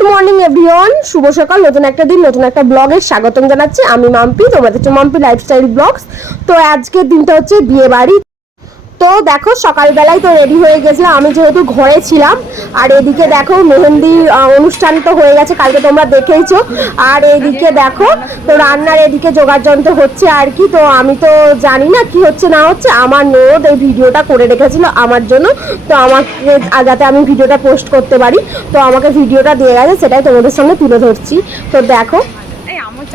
Good morning everyone শুভ সকাল। নতুন একটা দিন, নতুন একটা ব্লগে স্বাগতম জানাচ্ছি। আমি মাম্পি, তোমাদের মাম্পি লাইফস্টাইল ব্লগস তো আজকের দিনটা হচ্ছে বিয়ে বাড়ি তো দেখো, সকালবেলায় তো রেডি হয়ে গেছিলাম। আমি যেহেতু ঘরে ছিলাম, আর এদিকে দেখো মেহেন্দির অনুষ্ঠান তো হয়ে গেছে, কালকে তোমরা দেখেইছো। আর এদিকে দেখো, তো রান্নার এদিকে যন্ত্র হচ্ছে আর কি। তো আমি তো জানি না কি হচ্ছে, না হচ্ছে, আমার ননদ এই ভিডিওটা করে রেখেছিল আমার জন্য। তো আমাকে যাতে আমি ভিডিওটা পোস্ট করতে পারি। তো আমাকে ভিডিওটা দিয়ে গেছে, সেটাই তোমাদের সামনে তুলে ধরছি। তো দেখো।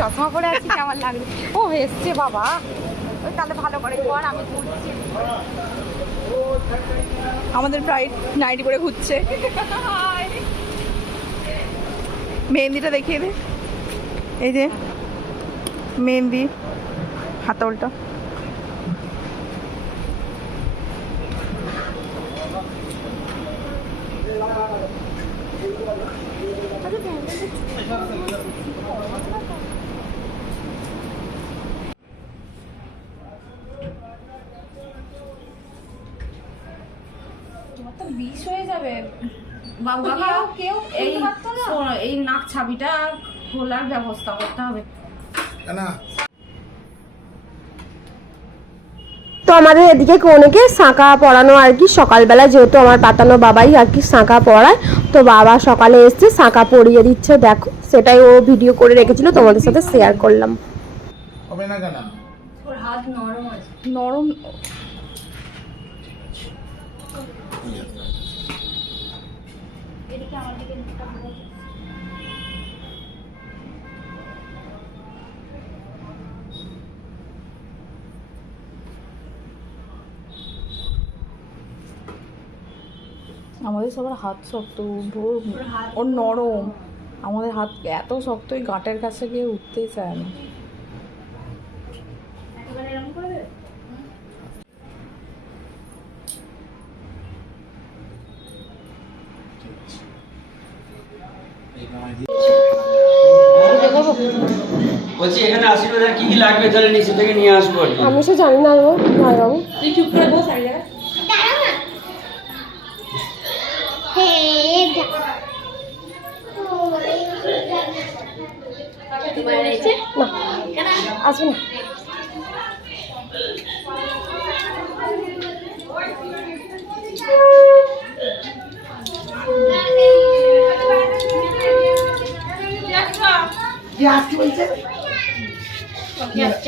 চশমা পরে আছি কেমন লাগবে ও, এসছে বাবা। তাহলে ভালো করে কর আমি ঘুরছি আমাদের প্রায় নাইটি করে ঘুরছে। মেহেন্দিটা দেখিয়ে দে। এই যে মেহেন্দি হাতলটা তো কেউ এই নাক ছাবিটা খোলার ব্যবস্থা করতে হবে। না তো আমাদের এদিকে কনেকে সাঁকা পড়ানো আর কি সকালবেলা যেহেতু আমার পাতানো বাবাই আর কি সাঁকা পড়ায় তো বাবা সকালে এসছে সাঁকা পড়িয়ে দিচ্ছে দেখো সেটাই ও ভিডিও করে রেখেছিল তোমাদের সাথে শেয়ার করলাম। হবে না কেন? নরম আমাদের সবার হাত শক্ত ওর নরম। আমাদের হাত এত শক্ত ওই গাঁটের কাছে গিয়ে উঠতেই চায় না। বলছি এখানে আশীর্বাদ আর কি কি লাগবে? তাহলে নিচে থেকে নিয়ে আসব আর কি। আমি সে জানি না গো ভাই বাবু না আসবে না।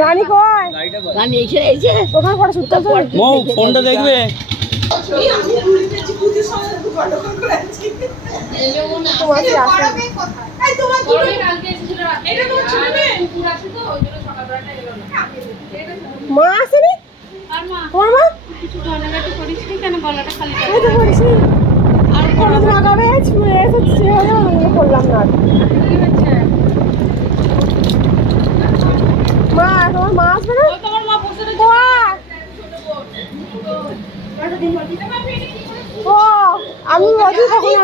রানী কয় ওখানে ফটো শুট করছ মৌ ফোনটা দেখবে? তোমার কি আসে মা আসেনি? তোমার মা? এই তো করিসনি। কোনোদিন আগাবে? ছুঁয়ে এসেছি সেভাবে আমি করলাম না আর। মা, তোমার মা আসবে না? কোয়ায়? ও, আমি বলছি কখন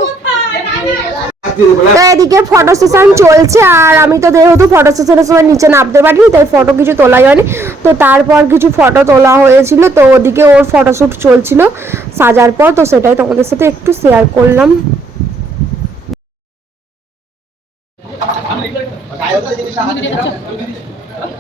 তো এদিকে ফটো সেশন চলছে আর আমি তো যেহেতু ফটো সেশনের সময় নিচে নামতে পারিনি, তাই ফটো কিছু তোলা হয়নি। তো তারপর কিছু ফটো তোলা হয়েছিল, তো ওদিকে ওর ফটোশ্যুট চলছিল সাজার পর, তো সেটাই তোমাদের সাথে একটু শেয়ার করলাম।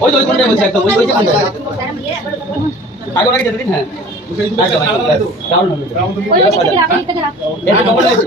ওই তো ওই কোনটা বলছি একদম ওই ওই কোনটা আগে ওনাকে যেতে দিন হ্যাঁ হয়ে। যে double আছে,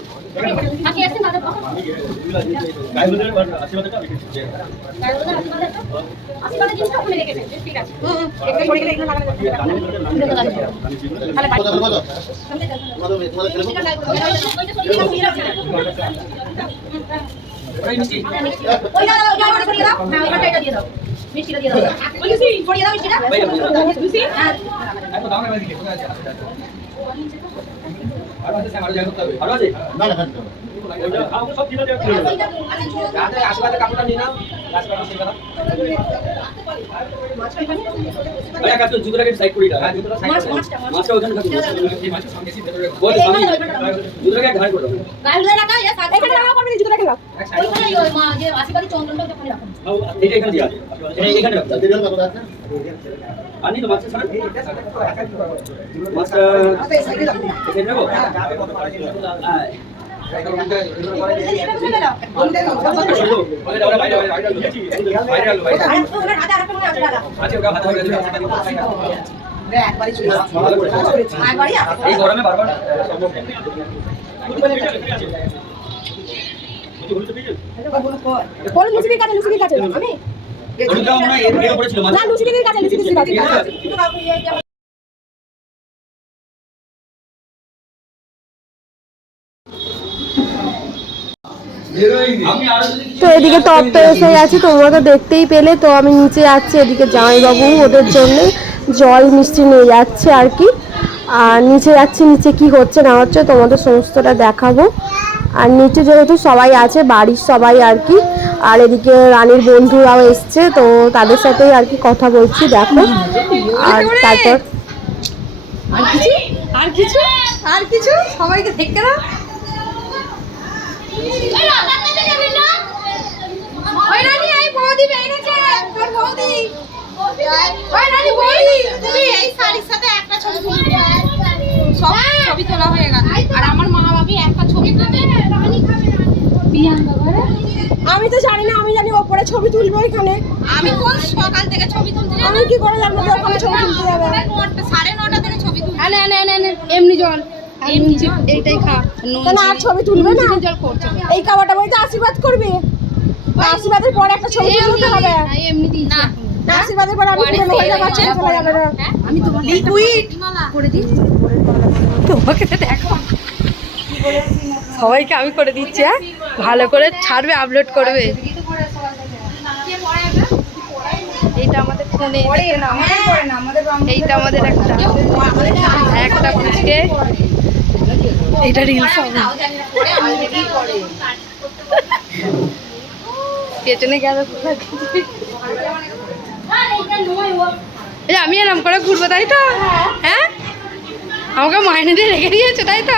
পেয়ে আছে। আচ্ছা, মাছটা মাছটা ওইখানটা দিন না মাছটা একটু ওইখানটা দিন। মিষ্টি- না, মিষ্টিগুলো একদম এক জায়গায় দাও। এক জায়গায় রাখবে? গায়ে হলুদের আশীর্বাদটা আমি দিচ্ছি। ওই মিষ্টি একটু দাও না কোথায় আছে আরও জায়গা করতে হবে আরও আছে ওইটা খাও আনি তো মাছটা ছাড়া মাছটা এই গরমে বারবার বলো লুচিদির কাছে লুচিদির কাছে আমি না লুচিদির কাছে লুচিদির কাছে তো এদিকে তপ তো এসে গেছে তোমরা তো দেখতেই পেলে। তো আমি নিচে যাচ্ছি এদিকে জামাইবাবু ওদের জন্য। জল মিষ্টি নিয়ে যাচ্ছে আর কি। আর নিচে যাচ্ছি নিচে কি হচ্ছে না হচ্ছে তোমাদের সমস্তটা দেখাবো। আর নিচে যেহেতু সবাই আছে বাড়ির সবাই আর কি। আর এদিকে রানীর বন্ধুরাও এসছে তো তাদের সাথেই আর কি কথা বলছি দেখো। আর তারপর আর কিছু? আর কিছু? আর কিছু? সবাইকে দেখতে দাও। ছবি তুলবে ছবি তোলা হয়ে গেছে। আর আমার মা বাবি একটা ছবি তুলবে আমি তো জানি না আমি জানি ওপরে ছবি তুলবো এখানে। আমি কোন সকাল থেকে ছবি তুলতে আমি কি করে জানব ওখানে ছবি তুলতে যাবে? সাড়ে নটা থেকে ছবি তুলতে হ্যাঁ এমনি জল। এইটাই খা নুন কেন আর ছবি তুলবে না? এই কাবাটা বইতে আশীর্বাদ করবে? আশীর্বাদের পরে একটা ছবি তুলতে হবে। এমনি না না, আশীর্বাদের পরে আমি তুলে মহিলা বাচ্চা চলে যাবে না। আমি তোমার লিকুইড। করে দিই তোমাকে দেখো। সবাইকে আমি করে দিচ্ছি হ্যাঁ? ভালো করে ছাড়বে আপলোড করবে। এইটা আমাদের ফোনে এইটা আমাদের একটা একটা ফুচকে। এইটা রিলস পেছনে গেল আমি এরম করে ঘুরবো তাই তো? হ্যাঁ? আমাকে মাইনে দিয়ে রেখে দিয়েছে তাই তো?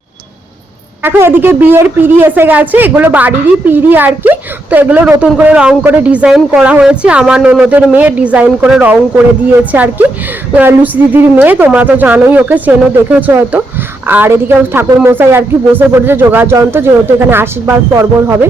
এখন এদিকে বিয়ের পিড়ি এসে গেছে, এগুলো বাড়িরই পিড়ি আর কি। তো এগুলো নতুন করে রং করে ডিজাইন করা হয়েছে। আমার ননদের মেয়ে ডিজাইন করে রং করে দিয়েছে আর কি। লুচি দিদির মেয়ে, তোমরা তো জানোই, ওকে চেনো, দেখেছ হয়তো। আর এদিকে ঠাকুর মশাই আর কি বসে পড়েছে, যোগাযন্ত্র, যেহেতু এখানে আশীর্বাদ পর্ব হবে।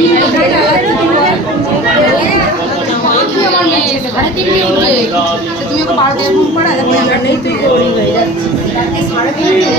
তুমি ওকে বারোটা ফোন করা আমরা নেই তুই হয়ে যাচ্ছি সাড়ে তিনটে